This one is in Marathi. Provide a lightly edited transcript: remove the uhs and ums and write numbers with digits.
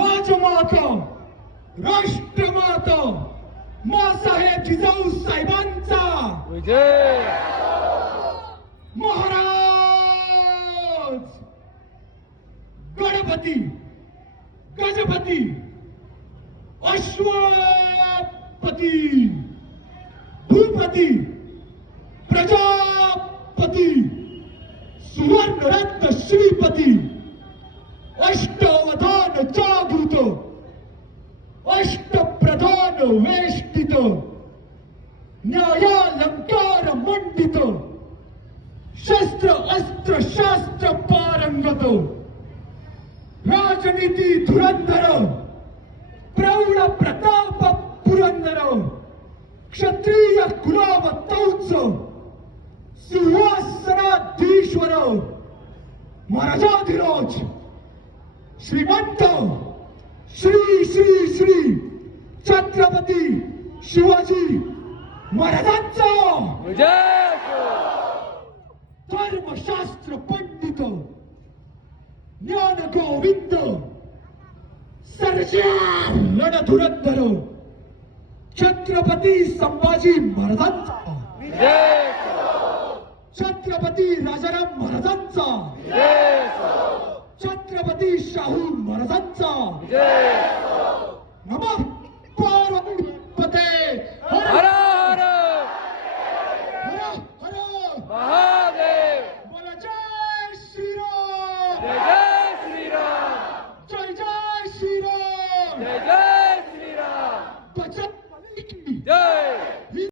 राजमाता राष्ट्रमाता माँसाहेब जिजाऊ साहेबांचा विजय. महाराज गणपती गजपती अश्वपती भूपती प्रजापती सुवर्णरत्न श्रीपती अष्टवधान जागृत अष्टप्रधान वेष्टित न्यायालंकार मंडित शस्त्र अस्त्र शास्त्र पारंगत राजनीती धुरंधर प्रौढ प्रताप पुरंदर क्षत्रिय कुलावतौच सिंहासनाधीश्वर महाराजाधिराज श्रीमंत श्री श्री श्री छत्रपती शिवाजी महाराजांचा विजय. धर्मशास्त्र पंडित ज्ञान गोविंद सर्जा रणधुरंधर छत्रपती संभाजी महाराजांचा विजय. छत्रपती राजाराम महाराजांचा विजय. छत्रपती शाहू महाराजांचा विजय. नमः पार्वतीपते हर हर हर हर हर महादेव. बोला जय श्रीराम जय जय श्रीराम. जय जय श्रीराम जय जय श्रीराम. बजरंग बली की जय.